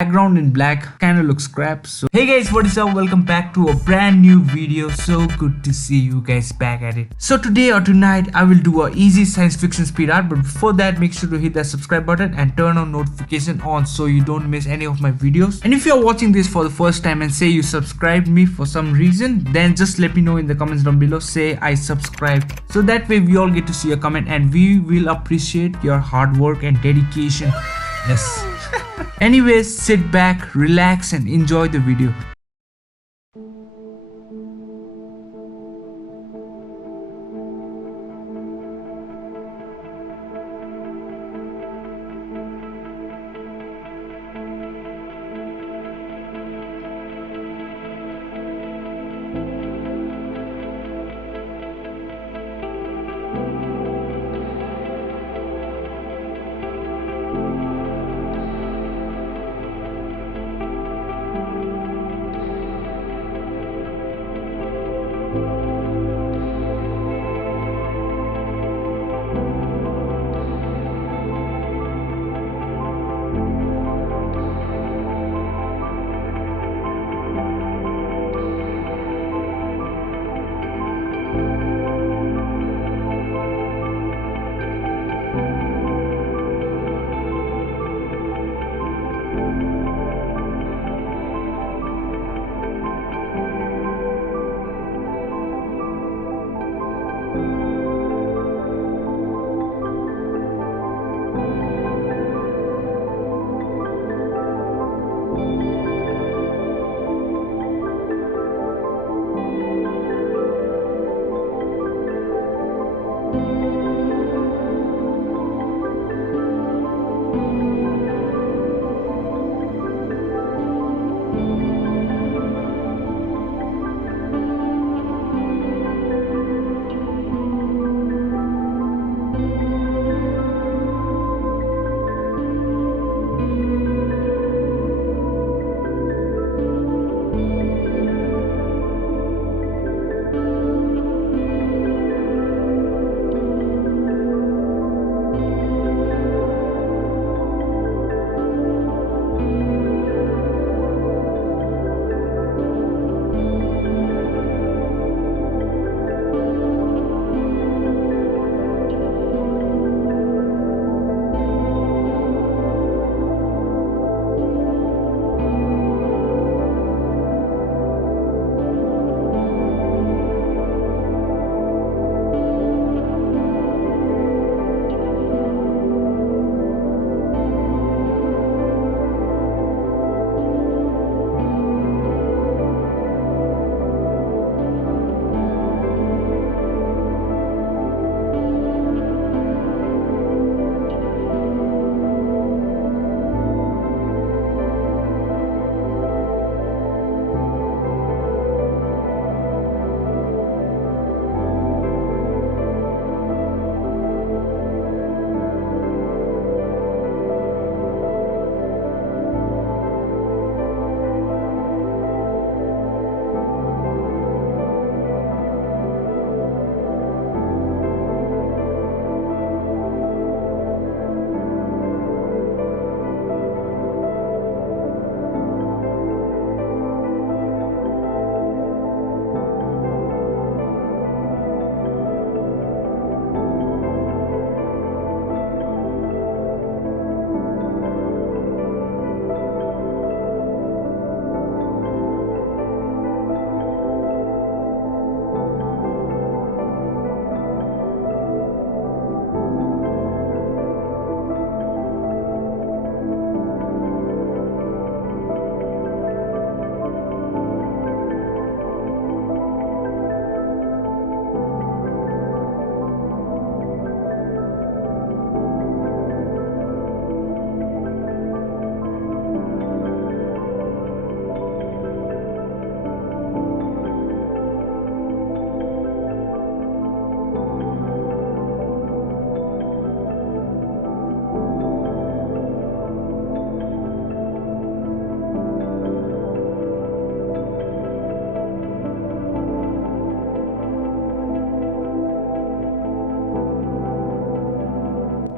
background in black kinda looks crap. So hey guys, what is up? Welcome back to a brand new video. So good to see you guys back at it. So today or tonight I will do a easy science fiction speed art, but before that make sure to hit that subscribe button and turn on notification on so you don't miss any of my videos. And if you're watching this for the first time and say you subscribed me for some reason, then just let me know in the comments down below. Say I subscribed, so that way we all get to see a comment and we will appreciate your hard work and dedication. Yes. Anyways, sit back, relax and enjoy the video.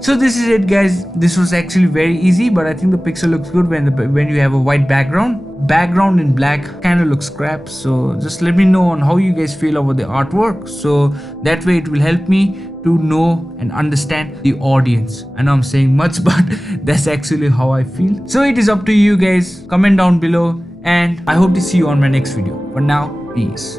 So this is it, guys. This was actually very easy, but I think the pixel looks good when you have a white background in black kind of looks crap. So just let me know on how you guys feel over the artwork, so that way it will help me to know and understand the audience. I know I'm saying much, but that's actually how I feel. So it is up to you guys. Comment down below, and I hope to see you on my next video. For now, peace.